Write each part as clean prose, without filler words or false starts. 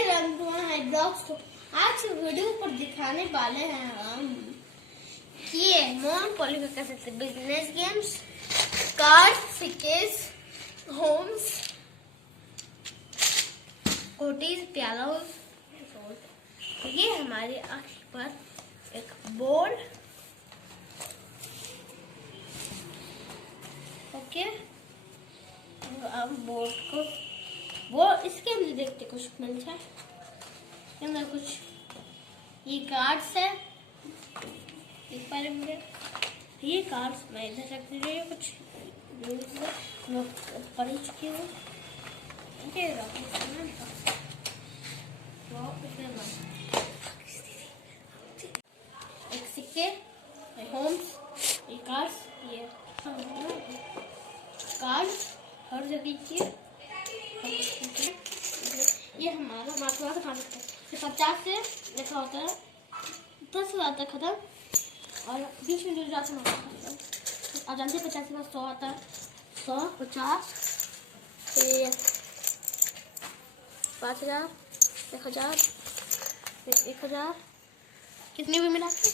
Blogs आज video पर दिखाने वाले हैं हम ये मोनोपोली का कैसे बिजनेस गेम्स, कार्ड, सिक्केस, होम्स, कोटीज, प्याला। ये हमारे आंख पर एक बोर्ड, ओके। अब बोर्ड को वो इसके अंदर देखते कुछ मिलता है, इसके अंदर कुछ ये कार्ड्स है। इस बारे में ये कार्ड्स मैं इधर रख दे रही हूँ, कुछ मैं पढ़ ही चुकी हूँ। एक सिक्के, होम्स, ये कार्ड्स, ये कार्ड हर जगह की। ये हमारा मार्क्स खा सकते हैं। 50 से लिखा होता है 10,000 तक खत्म, और 20 में जो जाते हैं और जानते 50 के बाद 100 आता है। 100, 50, फिर 5,000, 1,000, फिर 1,000, कितनी भी मिला के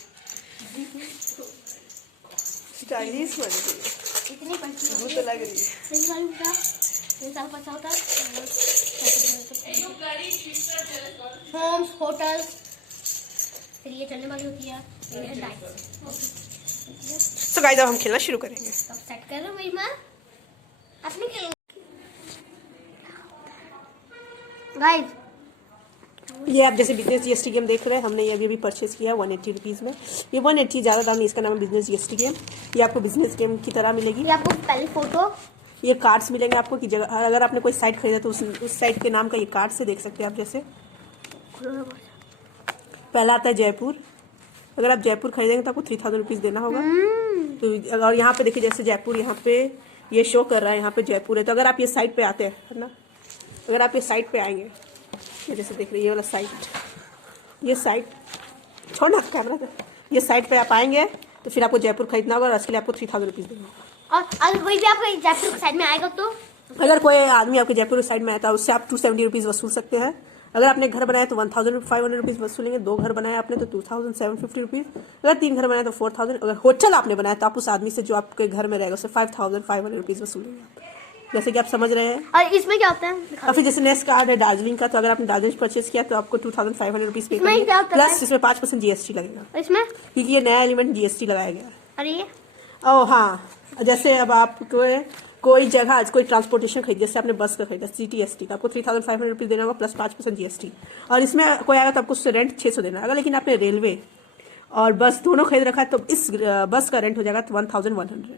चाइनीज इतनी पैसे तो लग रही है। होम्स, होटल्स, फिर ये चलने वाली होती है। तो गाइस अब हम खेलना शुरू करेंगे। तब सेट कर रहा हूँ मैं अपने खेल। गाइस ये आप जैसे बिजनेस जीएसटी गेम देख रहे हैं, हमने ये अभी परचेज किया 180 रुपीज़ में। ये 180 ज़्यादा दाम नहीं, इसका नाम है बिजनेस जीएसटी गेम। ये आपको बिजनेस गेम की तरह मिलेगी। ये आपको पहली फोटो, ये कार्ड्स मिलेंगे आपको की जगह। अगर आपने कोई साइट खरीदा तो उस साइट के नाम का ये कार्ड से देख सकते हैं आप। जैसे पहला आता है जयपुर। अगर आप जयपुर खरीदेंगे तो आपको 3000 रुपीज़ देना होगा। तो और यहाँ पे देखिए जैसे जयपुर यहाँ पे ये शो कर रहा है, यहाँ पे जयपुर है। तो अगर आप ये साइट पे आते हैं ना, अगर आप ये साइट पे आएंगे, ये जैसे देख रहे हैं ये वाला साइट, ये साइट छोड़ना कैमरा पे, ये साइट पे आप आएंगे तो फिर आपको जयपुर खरीदना होगा और उसके लिए आपको 3000 रुपीज़ देना होगा। और अगर कोई भी आपको जयपुर साइड में आएगा तो अगर कोई आदमी आपके जयपुर साइड में आता है उससे आप 270 रुपीज़ वसूल सकते हैं। अगर आपने घर बनाया तो 1500 रुपीज़ वसूलेंगे। 2 घर बनाया आपने तो 2750 रुपीज़। अगर 3 घर बनाया तो 4000। अगर होटल आपने बनाया तो आप उस आदमी से जो आपके घर में रहेगा उससे 5500 रुपीज़ वसूलेंगे आप। जैसे कि आप समझ रहे हैं। और इसमें क्या होता है? और फिर जैसे नेक्स्ट कार्ड है दार्जिलिंग का, तो अगर आपने दार्जिलिंग परचेज किया तो आपको 2500 रुपीज़ पे करेंगे, प्लस इसमें 5% जीएसटी लगेगा इसमें, क्योंकि ये नया एलिमेंट जीएसटी लगाया गया। अरे ये ओह हाँ, जैसे अब आप कोई जगह कोई ट्रांसपोर्टेशन खरीद, जैसे आपने बस का खरीदा CTST का, आपको 3500 रुपीज़ देना होगा प्लस 5% जीएसटी। और इसमें कोई आएगा तो आपको उससे रेंट 600 देना होगा। लेकिन आपने रेलवे और बस दोनों खरीद रखा है तो इस बस का रेंट हो जाएगा 1100।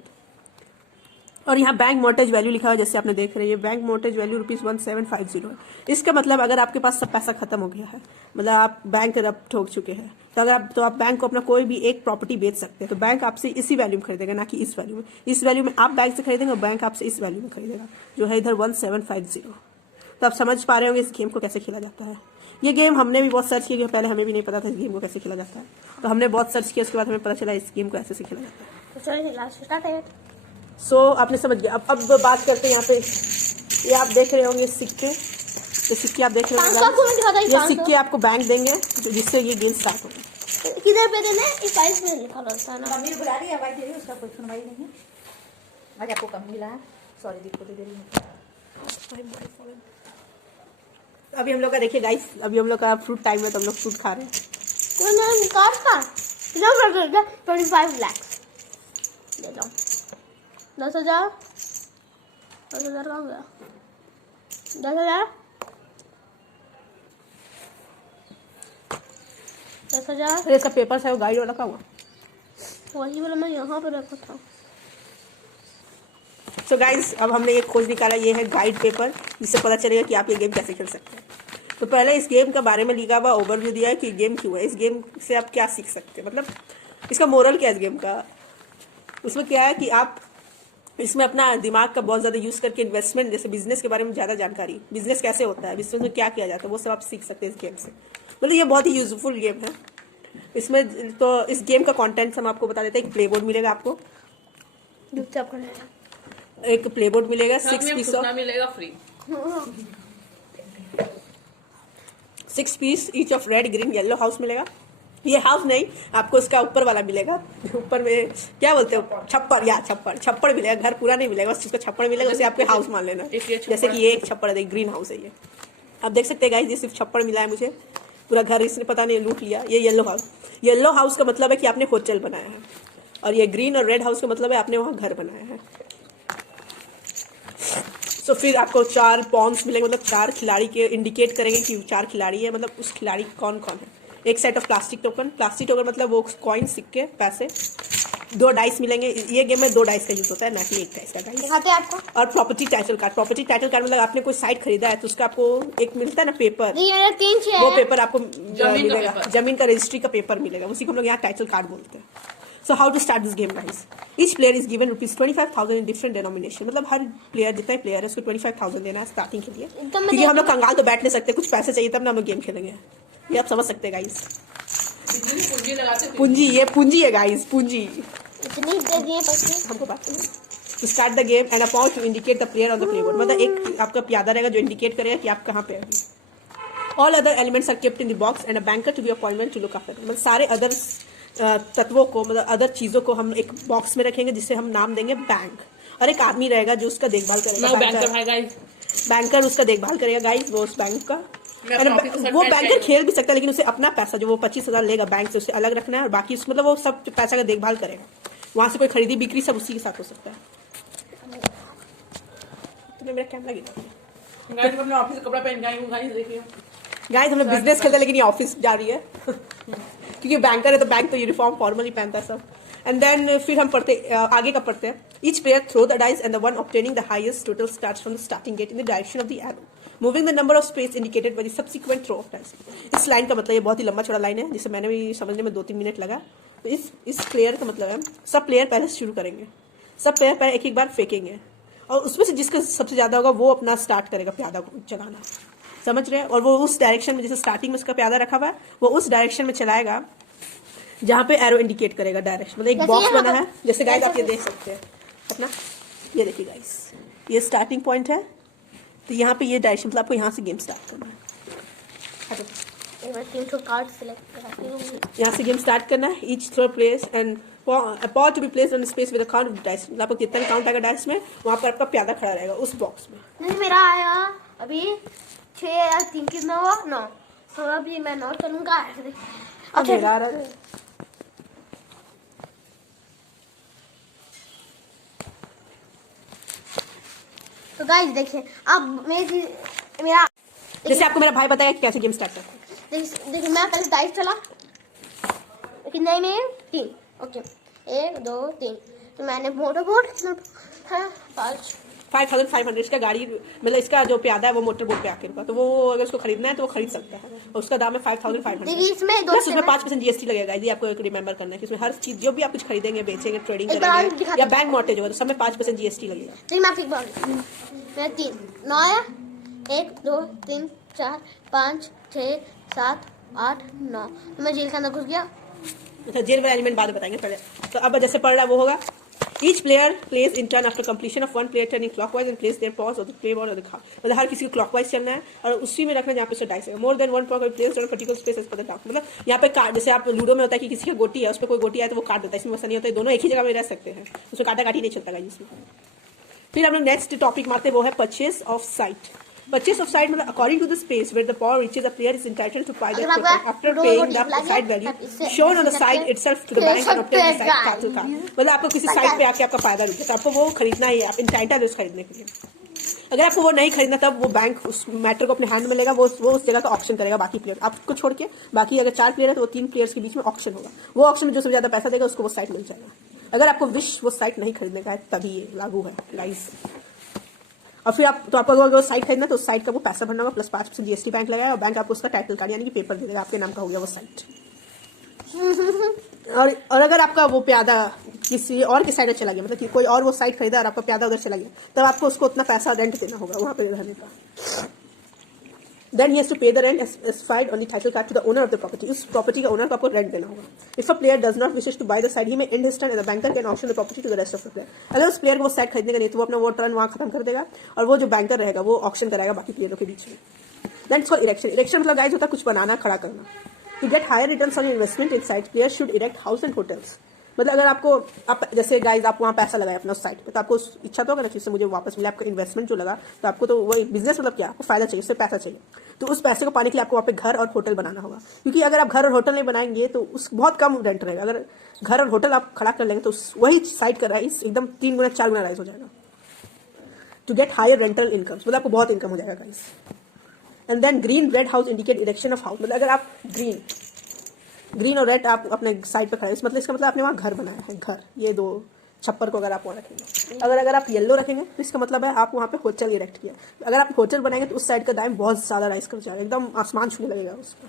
और यहाँ बैंक मोर्टेज वैल्यू लिखा है, जैसे आपने देख रहे हैं बैंक मोर्टेज वैल्यू ₹1750 है। इसका मतलब अगर आपके पास सब पैसा खत्म हो गया है, मतलब आप बैंक करप्ट हो चुके हैं, तो आप बैंक को अपना कोई भी एक प्रॉपर्टी बेच सकते हैं। तो बैंक आपसे इसी वैल्यू में खरीदेगा, ना कि इस वैल्यू में। इस वैल्यू में आप बैंक से खरीदेंगे और बैंक आपसे इस वैल्यू में खरीदेगा, जो है इधर 1750। तो आप समझ पा रहे होंगे इस गेम को कैसे खेला जाता है। ये गेम हमने भी बहुत सर्च किया, पहले हमें भी नहीं पता था इस गेम को कैसे खेला जाता है। तो हमने बहुत सर्च किया, उसके बाद हमें पता चला इस गेम को ऐसे खेला जाता है। सो आपने समझ गया। अब बात करते हैं यहाँ पे। ये आप देख रहे होंगे सिक्के, ये सिक्के आप देख रहे होंगे, ये सिक्के आपको बैंक देंगे जिससे ये गेम स्टार्ट होगा। किधर पे देना है? इस प्राइस में लिखा रहता है ना। मम्मी बुला रही है, आवाज दे रही है, उसका कोई सुनवाई नहीं है। आज आपको कम मिला है, सॉरी दीदी को दे रही हूँ। अभी हम लोग का देखिए गाइस, अभी हम लोग का फ्रूट टाइम है तो हम लोग फ्रूट खा रहे हैं। 25 लाख दे दो। 10,000 10,000 का हो गया। 10,000 10,000। अरे इसका पेपर है वो गाइड वाला का हुआ, वही वाला मैं यहाँ पे रखा था। तो गाइस अब हमने एक खोज निकाला, ये है गाइड पेपर, जिससे पता चलेगा कि आप ये गेम कैसे खेल सकते हैं। तो पहले इस गेम के बारे में लिखा हुआ ओवरव्यू दिया है कि गेम क्यों है, इस गेम से आप क्या सीख सकते हैं, मतलब इसका मोरल क्या है इस गेम का। उसमें क्या है कि आप इसमें अपना दिमाग का बहुत ज़्यादा यूज़ करके इन्वेस्टमेंट, जैसे बिजनेस के बारे में ज़्यादा जानकारी, बिजनेस कैसे होता है, बिजनेस में क्या किया जाता है, वो सब आप सीख सकते हैं इस गेम से। मतलब ये बहुत ही यूजफुल गेम है। इसमें तो इस गेम का कंटेंट्स हम आपको बता देते हैं। एक प्ले बोर्ड मिलेगा आपको, एक प्ले बोर्ड मिलेगा, 6 पीस ऑफ मिलेगा free. 6 piece each of red green yellow house मिलेगा। ये हाउस नहीं, आपको इसका ऊपर वाला मिलेगा, ऊपर में क्या बोलते हो, छप्पर, या छप्पर मिलेगा, घर पूरा नहीं मिलेगा, बस इसका छप्पर मिलेगा, उसे आपके हाउस मान लेना। जैसे कि ये एक छप्पर है, ग्रीन हाउस है ये, आप देख सकते हैं गाइस, ये सिर्फ छप्पर मिला है मुझे, पूरा घर इसने पता नहीं लूट लिया। ये येलो हाउस का मतलब है कि आपने होटल बनाया है, और ये ग्रीन और रेड हाउस का मतलब है आपने वहाँ घर बनाया है। तो फिर आपको 4 पॉन्स मिलेंगे, मतलब 4 खिलाड़ी के इंडिकेट करेंगे कि 4 खिलाड़ी है, मतलब उस खिलाड़ी कौन कौन है। एक सेट ऑफ प्लास्टिक टोकन मतलब वो कॉइन, सिक्के, पैसे। 2 डाइस मिलेंगे, ये गेम में 2 डाइस का यूज होता है, ना कि 1 डाइस का डाइस। दिखाते हैं आपको। और प्रॉपर्टी टाइटल कार्ड मतलब आपने कोई साइट खरीदा है तो उसका आपको एक मिलता है ना पेपर, वो पेपर आपको मिलेगा, जमीन का रजिस्ट्री का पेपर मिलेगा, उसी को हम लोग यहाँ टाइटल कार्ड बोलते हैं। So how to start this game guys? Each player is given ₹25,000 in different denomination, मतलब हर प्लेयर जितना ही प्लेयर है उसको 25,000 देना है स्टार्टिंग के लिए, क्योंकि हम लोग कंगाल तो बैठ नहीं सकते, कुछ पैसे चाहिए तब ना हम लोग गेम खेलेंगे। ये आप समझ सकते हैं गाइस, पूंजी, ये पूंजी है गाइस, पूंजी। इतनी दे दिए पैसे हमको बात करना। To start the game and a pawn to indicate the player on the playboard, मतलब एक आपका प्यादा रहेगा जो इंडिकेट करेगा कि आप कहाँ पे हैं। All other elements are kept in the box and a banker to be appointed to look after them, मतलब सारे अदर तत्वों को, मतलब अदर चीजों को हम एक बॉक्स में रखेंगे जिसे हम नाम देंगे बैंक, और एक आदमी रहेगा जो उसका देखभाल करेगा, बैंकर उसका देखभाल करेगा गाइस, वो उस बैंक का, वो बैंकर खेल भी सकता है, लेकिन उसे अपना पैसा जो वो 25,000 लेगा बैंक से उसे अलग रखना है, और बाकी मतलब वो सब पैसा का देखभाल करेगा, वहां से कोई खरीदी बिक्री सब उसी के साथ हो सकता है। तुम्हें मेरा कैमरा गिरा ऑफिस कपड़ा पहन के आई हूं गाइस, हम लोग बिजनेस खेलते हैं लेकिन ये ऑफिस जा रही है क्योंकि बैंकर है तो बैंक तो यूनिफॉर्म फॉर्मली पहनता है सब। एंड देन फिर हम आगे का पढ़ते हैं। Each player throw the dice and the one obtaining the highest total starts from the starting gate in the direction of the arrow, moving the number of space indicated by the subsequent throw of dice. इस line का मतलब ये बहुत ही लंबा चौड़ा line है जिसे मैंने भी समझने में 2-3 मिनट लगा। तो इस प्लेयर का मतलब है सब प्लेयर पहले से शुरू करेंगे, सब प्लेयर पहले एक बार फेंकेंगे, और उसमें से जिसका सबसे ज्यादा होगा वो अपना स्टार्ट करेगा प्यादा को चलाना, समझ रहे हैं। और वो उस डायरेक्शन में, जैसे स्टार्टिंग में उसका प्यादा रखा हुआ है, वो उस डायरेक्शन में चलाएगा जहाँ पे एरो इंडिकेट करेगा डायरेक्शन, मतलब एक बॉक्स बना है, जैसे गाइस आप ये देख सकते हैं अपना, ये देखिए गाइस, ये स्टार्टिंग पॉइंट है, तो यहाँ पे ये डायरेक्शन, मतलब आपको यहाँ से गेम स्टार्ट करना है। यहाँ से गेम स्टार्ट करना है। Each throw place and pawn to be placed on space with a count of dice, मतलब आपको कितना भी काउंट आएगा डाइस में, वहाँ पर आपका प्यादा खड़ा रहेगा उस बॉक्स में। मेरा आया अभी 6 या 3 कितना हुआ 9, तो अभी मैं 9 चलूंगा। तो गाइस देखिए अब मेरा जैसे आपको मेरा भाई बताया कि कैसे गेम स्टार्ट करते हैं। देखिए मैं पहले डाइस चला, कितने में 3, ओके 1 2 3, तो मैंने मोटर बोट है 5,500 इसका गाड़ी, मतलब इसका जो प्यादा है वो मोटर बोट पे आके रुका, तो वो अगर उसको खरीदना है तो वो खरीद सकता है, और उसका दाम है 5,500। इसमें 5% GST लगेगा। ये आपको एक रिमेंबर करना है कि इसमें हर चीज जो भी आप कुछ खरीदेंगे, बेचेंगे, ट्रेडिंग करेंगे या बैंक मॉर्टेज होगा तो सब में 5% GST लगेगा। 3 9 है 1 2 3 4 5 6 7 8 9, तो मैं जेल के अंदर घुस गया। अच्छा, जेल वाला एलिमेंट बाद में बताएंगे पहले। तो अब जैसे पढ़ रहा है वो होगा, each player plays in turn after completion of one player turning clockwise and place their paws on the playboard or the card, मतलब हर किसी को क्लॉकवाइज चलना है और उसी में रखना जहाँ पे से डाइस है। More than one point place on particular space as per the task, मतलब यहाँ पे कार्ड, जैसे आप लूडो में होता है कि किसी का गोटी है उस पर कोई गोटी आए तो वो काट देता है, इसमें वैसा नहीं होता है, दोनों एक ही जगह में रह सकते हैं, उसमें काटा काटी नहीं चलता है इसमें। फिर हम लोग नेक्स्ट टॉपिक मारते हैं, वो है purchase of site. Purchase of site मतलब according to the space where the pawn reaches, a player is entitled to buy the token after paying the site value shown on the site itself to the bank and obtain the site capital card, मतलब आपको किसी site पे आके आपका फायदा रुके तो आपको वो खरीदना ही है, आप इंटाइटल है उस खरीदने के लिए। अगर आपको वो नहीं खरीदना तब वो बैंक उस मैटर को अपने हैंड में लेगा, वो उस जगह का ऑप्शन करेगा बाकी प्लेयर आपको छोड़ के। बाकी अगर 4 प्लेयर है तो वो 3 प्लेयर्स के बीच में ऑप्शन होगा, वो ऑप्शन में जो सबसे ज्यादा पैसा देगा उसको वो साइट मिल जाएगा। अगर आपको विश वो साइट नहीं खरीदने का है तभी ये लागू है गाइस। और फिर आपको अगर साइट खरीदना तो उस साइट का वो पैसा भरना होगा, प्लस 5% GST बैंक लगाया, और बैंक आपको उसका टाइटल कार्ड यानी कि पेपर दे देगा, आपके नाम का हो गया वो साइट। और अगर आपका वो प्यादा किसी और की साइड चला गया, मतलब कि कोई और वो साइट खरीदा और आपका प्यादा उधर चला गया, तब आपको उसको उतना पैसा रेंट देना होगा वहां पे रहने का। Then he has to pay the rent as specified on the title card to the owner of the property. उस प्रॉपर्टी का ओनर को आपको रेंट देना होगा। If a player does not wishes to buy the site, he may end his turn and the banker can auction the property to the rest of the player. अगर उस player को वो site खरीदने का नहीं तो वो अपना वो टर्न वहाँ खत्म कर देगा और वो जो बैंकर रहेगा वो ऑक्शन कराएगा बाकी प्लेयरों के बीच में। That's called erection. इरेक्शन मतलब गाइस होता है कुछ बनाना, खड़ा करना। To get higher returns on investment in site, players should erect house and hotels. मतलब अगर आपको आप जैसे गाइस आप वहाँ पैसा लगाए अपना उस साइट पे, तो आपको इच्छा तो होगा ना जिससे मुझे वापस मिले, आपका इन्वेस्टमेंट जो लगा, तो आपको तो वही बिजनेस मतलब क्या, आपको फायदा चाहिए, उससे पैसा चाहिए। तो उस पैसे को पाने के लिए आपको वहाँ पे घर और होटल बनाना होगा, क्योंकि अगर आप घर और होटल नहीं बनाएंगे तो उस बहुत कम रेंट रहेगा। अगर घर और होटल आप खड़ा कर लेंगे तो वही साइट का राइस एकदम 3 गुना 4 गुना राइस हो जाएगा। To get higher rental income, मतलब आपको बहुत इनकम हो जाएगा guys. And then green red house indicate erection of house, मतलब अगर आप ग्रीन और रेड आप अपने साइड पे खड़े हैं, मतलब इसका मतलब आपने वहाँ घर बनाया है, घर, ये 2 छप्पर को अगर आप वहाँ रखेंगे। अगर आप येलो रखेंगे तो इसका मतलब है आप वहाँ पे होटल इरेक्ट किया। अगर आप होटल बनाएंगे तो उस साइड का दाम बहुत ज्यादा राइस कर जाएगा, एकदम आसमान छूने लगेगा उसका।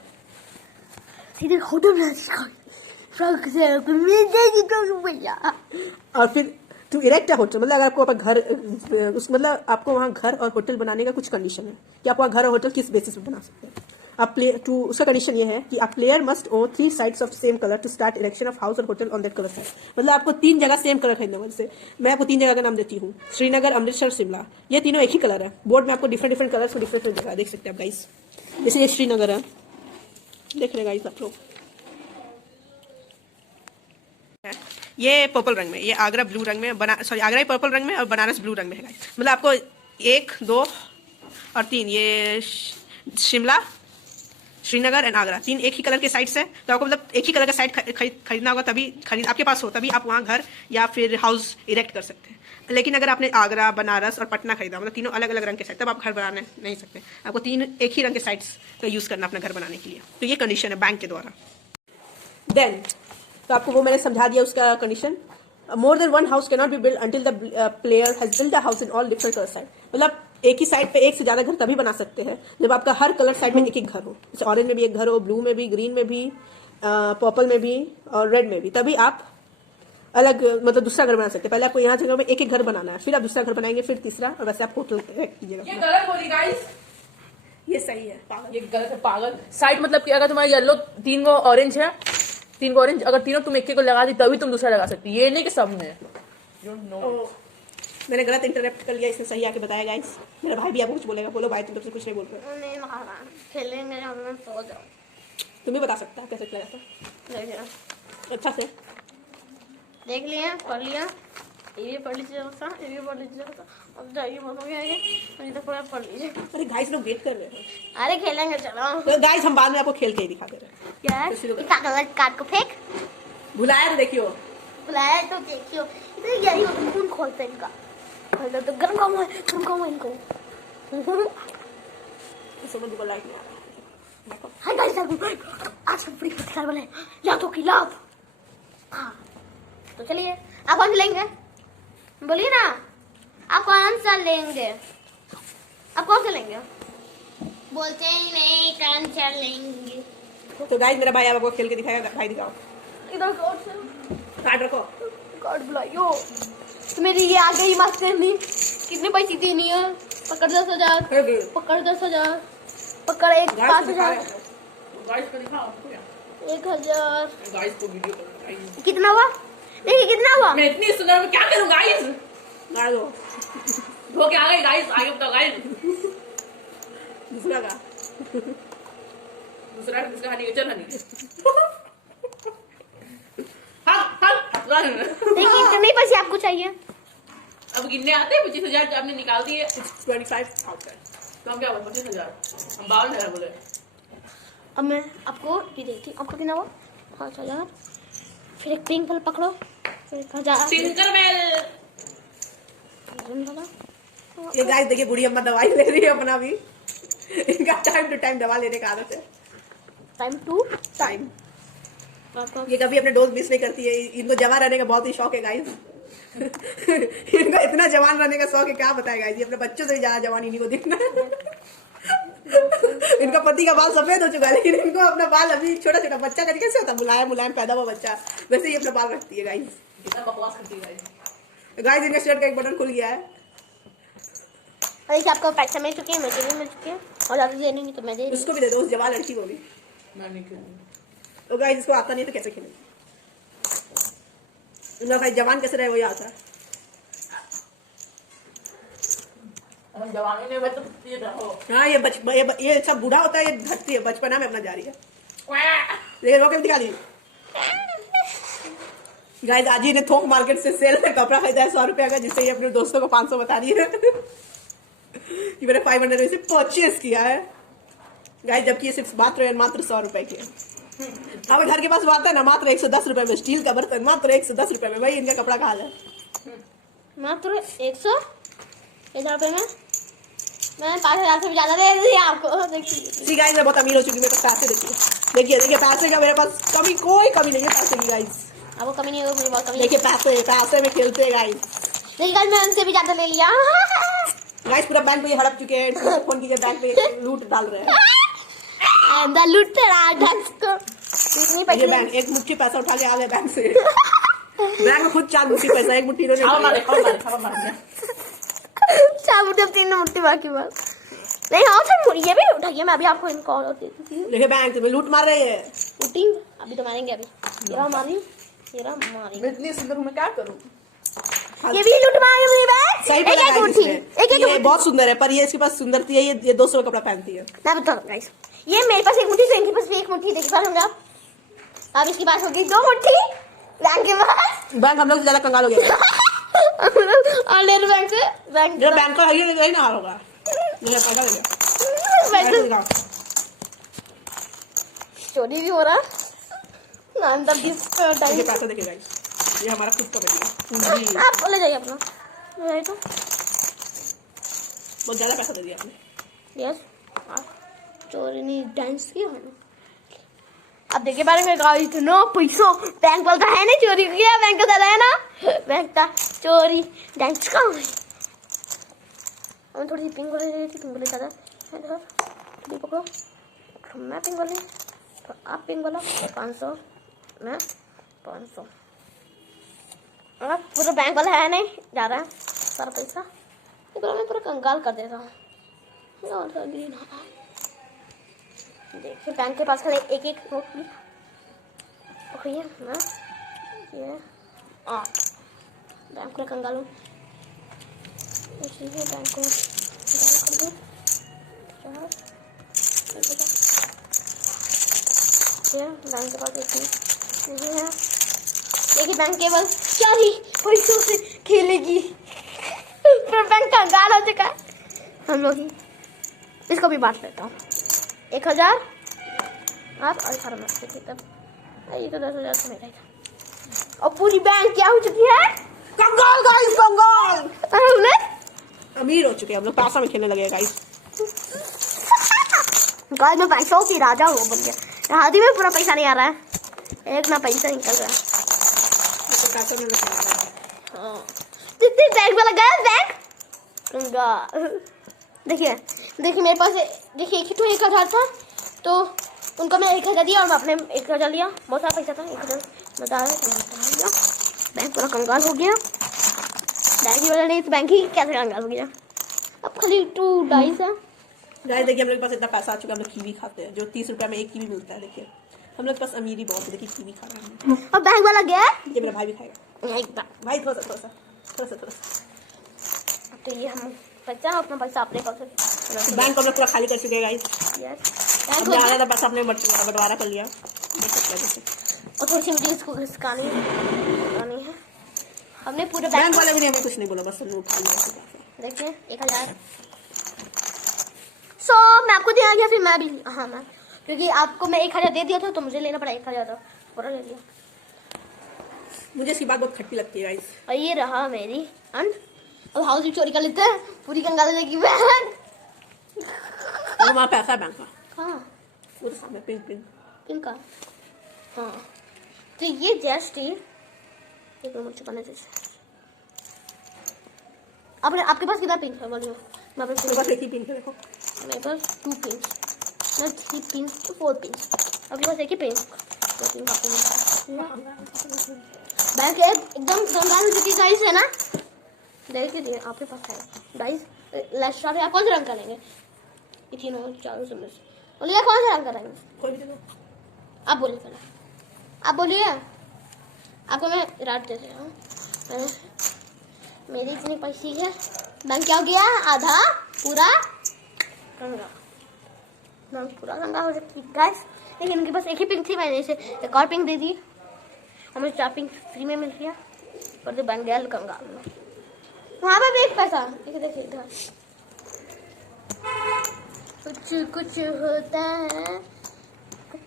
सीधे होटल और फिर टू इरेक्ट अ होटल, मतलब अगर आपको घर उस मतलब आपको वहाँ घर और होटल बनाने का कुछ कंडीशन है कि आप वहाँ घर और होटल किस बेसिस पे बना सकते हैं। आप उसका कंडीशन ये है कि आप player must own 3 sides of same colour to start erection of house और hotel on that colour side. मतलब आपको 3 जगह सेम कलर खरीदना है। जैसे मैं आपको 3 जगह का नाम देती हूँ, श्रीनगर, अमृतसर, शिमला, ये तीनों एक ही कलर है। बोर्ड में आपको डिफरेंट कलर्स में डिफरेंट जगह देख सकते हैं आप गाइस। जैसे ये श्रीनगर है, देख रहे गाइस आप लोग, ये पर्पल रंग में, ये आगरा ब्लू रंग में, आगरा ही पर्पल रंग में और बनारस ब्लू रंग में है गाइस। मतलब आपको 1, 2 और 3, ये शिमला, श्रीनगर एंड आगरा, 3 एक ही कलर के साइट्स है। तो आपको मतलब एक ही कलर का साइट खरीदना होगा, तभी आपके पास हो तभी आप वहाँ घर या फिर हाउस इरेक्ट कर सकते हैं। लेकिन अगर आपने आगरा, बनारस और पटना खरीदा, मतलब तीनों अलग अलग रंग के साइट, तब आप घर बनाने नहीं सकते। आपको 3 एक ही रंग के साइट्स का यूज करना अपना घर बनाने के लिए। तो ये कंडीशन है बैंक के द्वारा। देन तो आपको वो मैंने समझा दिया उसका condition. More than 1 house can not be build until the player has build a house in all different colour side. मतलब एक ही साइड पे एक से ज्यादा घर तभी बना सकते हैं जब आपका हर कलर साइड में एक घर हो। जैसे ऑरेंज में भी एक घर हो, ब्लू में भी, ग्रीन में भी, पर्पल में भी और रेड में भी, तभी आप अलग मतलब दूसरा घर बना सकते हैं। पहले आपको यहाँ जगह में एक घर बनाना है, फिर आप दूसरा घर बनाएंगे, फिर तीसरा, और वैसे आप होटल कीजिएगा। ये गलत बोली गाइस, ये सही है, पागल। ये गलत है पागल। साइड मतलब कि अगर तुम्हारा येलो 3 को ऑरेंज है, 3 को ऑरेंज, अगर तीनों तुम एक को लगा दी तभी तुम दूसरा लगा सकती। ये नहीं कि सब में। मैंने गलत इंटरप्ट कर लिया, इसने सही आके बताया गाइस। मेरा भाई भी आपको कुछ बोलेगा, बोलो भाई, तुम तो कुछ नहीं बोल रहे। नहीं खेलेंगे, हम सो जाओ। तुम भी बता सकता है कैसे खेला जाता अच्छा से। देख लिया, पढ़ लिया, ये भी पढ़ लीजिए, ये भी पढ़ लीजिए। अब जाइए, मत हो गया अभी तक पूरा पढ़ लीजिए। अरे गाइस लोग वेट कर रहे हैं। अरे खेलेंगे, चलो। तो गाइस हम बाद में आपको खेल के ही दिखा दे रहे हैं। क्या है? कलर कार्ड को फेंक, बुलाया तो देखियो, बुलाया तो देखियो। इधर यही होता, खून खोलते हैं इनका, खोलते तो गरम काम है इनको। समझ को लाइक नहीं आ रहा। हाय गाइस, आज हम बड़ी फटकार वाले हैं, या तो खिलाफ। हाँ तो चलिए, आप कौन सा लेंगे? बोलिए ना, आप कौन सा लेंगे? आप कौन सा लेंगे? बोलते ही नहीं, कौन सा लेंगे। तो गाइस मेरा भाई आपको खेल के दिखाएगा। भाई दिखाओ, इधर कार्ड रखो, कार्ड बुलाइयो। तो मेरी ये आ गई मास्टर नहीं, कितने पैसे देनी है? पकड़ 10,000, पकड़ 10,000, पकड़ 5,000, 1,000। कितना हुआ? देखिए कितना हुआ। मैं इतनी सुंदर में क्या करूं गाइस? मार दो। वो क्या आ गई गाइस? आगे बताओ गाइस। दूसरा का, दूसरा हनी चल हनी। हाँ देखिए कितने पैसे आपको चाहिए? अब गिनने आते हैं 25,000 आपने निकाल दिए। 25,000। तो हम क्या बोले 25,000, हम 52,000 बोले। अब मैं आपको ये देती हूँ। आपका कितना हुआ? 5,000। फिर एक पिंक बल पकड़ो, फिर 1,000। ये गाइस देखिए, बूढ़ी अम्मा दवाई ले रही है अपना भी। इनका टाइम टू टाइम दवा लेने का आदत है। Time to time. ये कभी अपने डोज मिस नहीं करती है। इनको जवान रहने का बहुत ही शौक है गाइस। इनको इतना जवान रहने का शौक है, क्या बताएगा गाइस। ये अपने बच्चों से भी ज्यादा जवान इन्हीं को दिखना है। इनका पति का बाल सफेद हो चुका है, लेकिन इनको अपना बाल अभी छोटा छोटा बच्चा का कैसे होता है, मुलायम मुलायम पैदा हुआ बच्चा, वैसे ही अपना बाल रखती है गाइस। कितना बकवास करती है गाइस। गाइस इनका शर्ट का एक बटन खुल गया है। देखिए आपको पैसा मिल चुके हैं, मुझे भी मिल चुके हैं, और ज़्यादा दे देंगे तो मैं दे। उसको भी दे दो, उस जवान लड़की को भी। मैं नहीं खेलूंगी। तो गाइस इसको आता नहीं तो कैसे खेलेंगे? इनका भाई जवान कैसे रहे वही आता है। हम जवानी में तो ये रहो। हाँ ये सब बूढ़ा होता है, ये घटती है, बचपना में अपना जा रही है। लेकिन वो दिखा दी गाइस, आज ही ने थोक मार्केट से सेल में कपड़ा खरीदा है 100 रुपया का, जिससे ये अपने दोस्तों को 500 बता रही है कि मैंने 500 में से परचेस किया है गाइस, जबकि ये सिर्फ मात्र 100 रुपए की है। अब घर के पास वो आता है ना, मात्र 110 रुपए में स्टील का बर्तन, मात्र 110 रुपए में। भाई इनका कपड़ा कहा है मात्र 100 रुपए में मैंने 5000 से भी ज्यादा दे दिया आपको। देखिए गाइस, मैं बहुत अमीर हो चुकी हूँ, मेरे पास पैसे। देखिए पैसे का मेरे पास कोई कमी नहीं है पैसे की गाइस। आपको कमी नहीं होगी, मुझे बहुत कमी। देखिए पैसे में खेलते हैं गाइस। देखिए गाइस, मैं उनसे भी ज्यादा ले लिया। गाइस पूरा बैंक पे हड़प चुके हैं, फोन कीजिए, बैंक पे लूट डाल रहे हैं। आई एम द लूटेरा। इतनी पैसे ये बैंक एक मुट्ठी पैसा उठा के आ गए बैंक से। बैंक में खुद 4 मुट्ठी पैसा, एक मुट्ठी इन्होंने खाओ उठाई। मारे 4 मुट्ठी, 3 मुट्ठी बाकी बस। नहीं हाँ सर, ये भी उठाइए, मैं अभी आपको इनको और देती थी। देखिए बैंक में लूट मार रहे हैं। लूटिंग अभी तो मारेंगे, अभी ये मारी, मैं इतनी सुंदर हूँ, मैं क्या करूँ? ये भी लूट मारेंगे मुझे बैंक। सही एक बोला एक गाइस मुट्ठी, इसने। एक ये बहुत सुंदर है, पर ये इसके पास सुंदरती है, ये 200 का कपड़ा पहनती है। मैं बता दूँ गाइस, ये मेरे पास एक मुट्ठी, तो इनके पास भी एक मुट्ठी। देखिए समझा आप, अब इसके पास होगी 2 मुट्ठी बैंक के पास। बैंक हम लोग से ज्यादा कंगाल हो गया। ऑनलाइन बैंक से बैंक जो बैंक का है ये नहीं ना होगा, मुझे पैसा दे दे। चोरी भी हो रहा। नाम द ये टाइम। पैसा देखिए गाइस, ये हमारा खुद का बनी है। आप ले जाइए अपना, नहीं तो बहुत ज्यादा पैसा दे दिया आपने। यस, आप चोरी नहीं डांस किया है ना। अब देखिए बारे में गाइस, इतना पैसा बैंक बोलता है नहीं चोरी किया, बैंक का दादा है ना, बैंक का चोरी डांस का है। हम थोड़ी सी पिंक वाली ले थी, पिंक वाली ज्यादा है। देखो पकड़ो, मैं पिंक वाली, तो आप पिंक वाला। 500 मैं 500। पूरा बैंक वाला है नहीं, जा रहा है सारा पैसा। मैं पूरा कंगाल कर देता हूँ। देखिए बैंक के पास खड़े एक एक नोट भी पकड़िए ना, ये बैंक पूरा कंगाल हूँ, इसलिए बैंक को कंगाल कर दो। बैंक के पास एक है, देखिए बैंक केवल 4 ही पैसों से खेलेगी। फिर बैंक कंगाल हो चुका है। हम लोग ही इसको भी बांट लेता हूँ, 1000 आप और 18 में से तब ये तो 10,000 से मेरा ही था। और पूरी बैंक क्या हो चुकी है, कंगाल गाइस, कंगाल। हमने अमीर हो चुके हैं हम लोग, पैसा में खेलने लगे गाइस। गाइस मैं पैसों की राजा हूँ बन गया। हाथी में पूरा पैसा नहीं आ रहा है, एक ना पैसा निकल रहा है। पैसा में हाँ जितने बैंक में लगा है बैंक कंगाल। देखिए मेरे पास देखिए एक ही तो 1000 था, तो उनको मैं 1000 दिया और मैं अपने 1000 लिया। बहुत सारा पैसा था, 1000 बता लिया। बैंक पूरा कंगाल हो गया। बैंक ही वाला नहीं तो बैंक ही कैसे कंगाल हो गया। अब खाली 2 डाइस है। गाइस देखिए हम लोग के पास इतना पैसा आ चुका है, हम लोग कीवी खाते हैं, जो 30 रुपया में 1 कीवी मिलता है। देखिए हम लोग के पास अमीरी बहुत है। देखिए कीवी खा रहे हैं। अब बैंक वाला गया, ये मेरा भाई भी खाएगा। एकदम भाई थोड़ा सा तो ये हम बच्चा अपना पैसा अपने पास। बैंक को हम लोग पूरा खाली कर चुके हैं गाइस। यस हमने आधा पैसा अपने बंटवारा कर लिया। देख सकते हैं जैसे। और थोड़ी सी मुझे इसको घिसकानी है। हमने पूरे बैंक वाले भी हमें कुछ नहीं बोला, बस हमने उठा लिया। देखिए 1000। मैं आपको दिया गया, फिर मैं भी हाँ मैं, क्योंकि आपको मैं 1000 दे दिया था तो मुझे लेना पड़ा 1000 पूरा ले लिया। मुझे इसकी बात बहुत खट्टी लगती है गाइस। और ये रहा मेरी अंड। अब हाउस भी चोरी कर लेते हैं, पूरी कंगाल जाएगी बैंक। वो वहाँ पैसा है बैंक का। हाँ वो तो सामने पिंक का। हाँ तो ये जस्ट ही एक मिनट चुकाने चाहिए। आपके पास कितना पिंक है बोलिए। मैं मेरे पास एक ही पिंक है, देखो मेरे पास 2 पिंक, मैं 3 पिंक 4 पिंक। आपके पास एक ही पिंक। बैंक एकदम कंगाल हो चुकी गाइस है ना। देखिए आपके पास है गाइस। लास्ट शॉट आप कौन सा रंग करेंगे? ये तीनों चारों से में से बोलिए कौन सा रंग करेंगे? कोई भी देखो। आप बोलिए पहले, आप बोलिए। आपको मैं रात देते हूँ। मेरी इतनी पैसी है बैंक क्या हो गया? आधा पूरा गंगा। बैंक पूरा गंगा हो सकती है गाइस, लेकिन उनके पास एक ही पिंक थी, मैंने इसे एक और पिंक दे दी, हमें 4 पिंक फ्री में मिल गया। पर तो बैंक गया गंगा में। वहाँ पे भी एक पैसा, देखिए इधर कुछ कुछ होता है, कुछ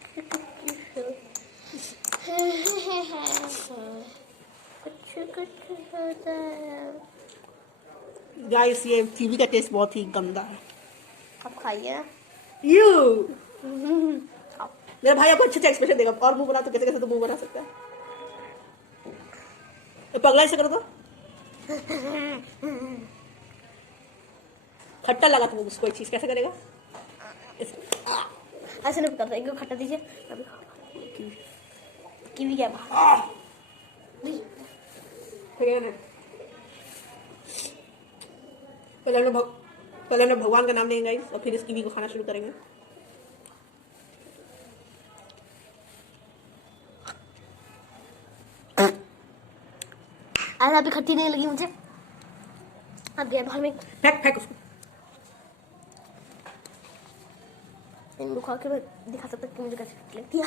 कुछ होता है। गाइस ये कीवी का टेस्ट बहुत ही गंदा है। आप खाइए। यू मेरा भाई आपको अच्छे एक्सप्रेशन देगा, और मुंह बना तो कैसे कैसे तो मुंह बना सकता है। तो पगला ऐसे करो तो खट्टा लगा तो उसको कोई चीज कैसे करेगा? ऐसे नहीं करता, एक खट्टा दीजिए। कीवी क्या पहले हम लोग भगवान का नाम लेंगे गाइस, और फिर इस कीवी को खाना शुरू करेंगे। आज अभी खट्टी नहीं लगी मुझे। अब गया बाहर में, फेंक उसको। इन खा के मैं दिखा सकता कि मुझे कैसे खट्टी लगती है।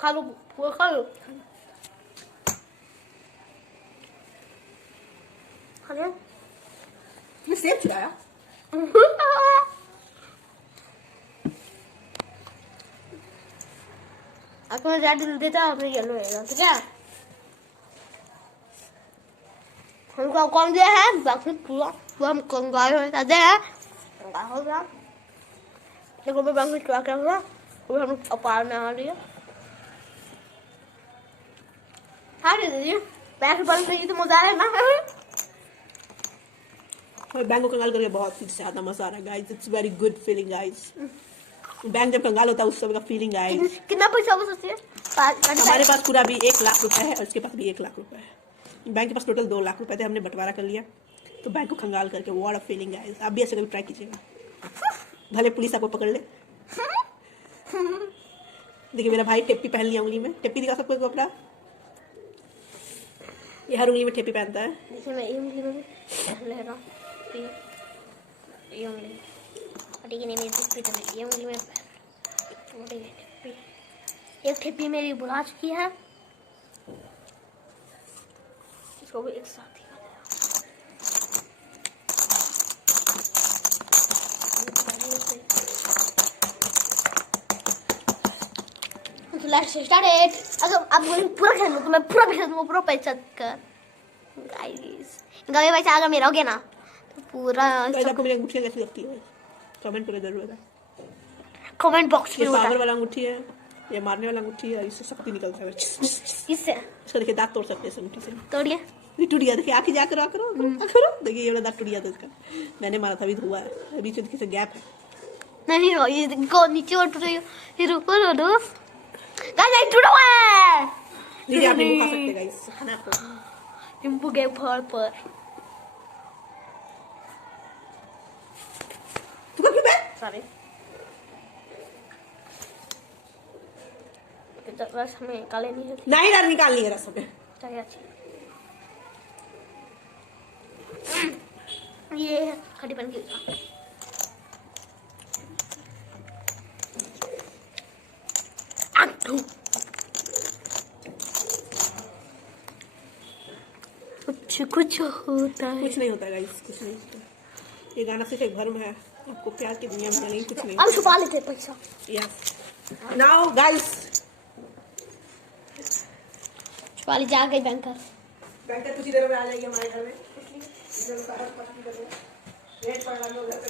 खा लो पूरा खा लो। खा लिया? ये सेब चुराया? आपको मैं रेड देता, आपने येलो लेगा, ठीक है? हमको कौन दिया है? बाकी पूरा पूरा हम कंगाल हो जाते हैं, कंगाल हो गया। देखो मैं बैंक में क्या हुआ, वो हम अपार में आ रही है। हाँ दीदी, बैंक बंद नहीं तो मजा है ना। बैंक को कंगाल करके बहुत ही ज्यादा मजा आ रहा है guys. It's very good feeling guys. Bank जब कंगाल होता है उस समय का फीलिंग गाइस। कितना पैसा हो सकती है? हमारे पास पूरा भी 1 लाख रुपए है और इसके पास भी 1 लाख रुपए है। बैंक के पास टोटल 2 लाख रुपए थे, हमने बंटवारा कर लिया। तो बैंक को कंगाल करके व्हाट अ फीलिंग गाइस। आप भी ऐसे कभी ट्राई कीजिएगा, भले पुलिस आपको पकड़ ले। देखिए मेरा भाई टेप्पी पहन लिया उंगली में। टेप्पी दिखा सबको कपड़ा, ये हर उंगली में टेप्पी पहनता है। देखिए मैं ये उंगली में भी ले रहा हूँ, ये उंगली ठीक है नहीं, मेरी टिप्पी तो नहीं, ये उंगली में एक टिप्पी मेरी बुला चुकी है, इसको भी एक साथ ही स्टार्टेड। अगर आप पूरा खेल तो मैं पूरा खेल दूंगा, पूरा पैसा कर गाइस। इनका भी पैसा अगर मेरा हो गया ना तो पूरा। आपको मेरी अंगूठियाँ कैसी लगती है कमेंट करो जरूर, कमेंट बॉक्स में। ये पावर वाला अंगूठी है, ये मारने वाला अंगूठी है, इससे शक्ति निकलता है। इससे इसको देखिए दांत तोड़ सकते हैं इस अंगूठी से। तोड़िए, ये टूट गया, देखिए आँखें जाकर करो करो, देखिए ये वाला दांत टूट गया था इसका, मैंने मारा था, अभी हुआ है, बीच में देखिए गैप है। नहीं हो ये को नीचे और टूट ये रुको दोस्त गाइस, नहीं टूटा हुआ है। लीजिए आप नींबू खा सकते हैं गाइस, खाना आपको। नींबू के फल पर तू क्यों बे? सॉरी रस हमें काले नहीं है, नहीं यार निकालनी है रस में। चाहिए अच्छी ये खट्टी बन गई। कुछ होता है, कुछ नहीं होता गाइस, कुछ नहीं होता। ये गाना सिर्फ एक भ्रम है, आपको प्यार की दुनिया में नहीं, कुछ नहीं। हम छुपा लेते हैं पैसा। यस नाउ गाइस, छुपा लीजिए, आ गई बैंकर। बैंकर कुछ ही देर में आ जाएगी हमारे घर में, रेट पड़ रहा है उधर पे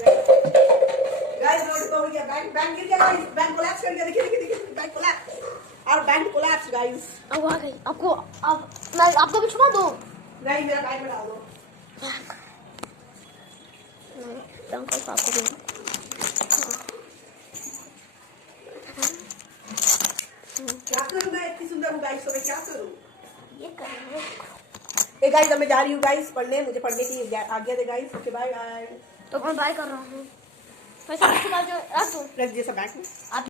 गाइस। नोट तो हो गया, बैंक गिर गया गाइस, बैंक कोलैप्स कर गया, देखिए देखिए देखिए बैंक कोलैप्स, और बैंक कोलैप्स गाइस। अब आ गई, आपको अब मैं आपको भी छुपा दूं? नहीं मेरा बैंक में डाल दो। बैंक को आपको भी क्या करूं मैं, इतनी सुंदर हूँ गाइस, तो मैं क्या करूं? ये करो। ए गाइस, अब मैं जा रही हूँ गाइस पढ़ने, मुझे पढ़ने की आज्ञा दे गाइस। Okay bye bye. तो मैं बाय कर रहा हूँ। पैसा किसके पास जो रख दूँ? रख दिया सब बैग में। आप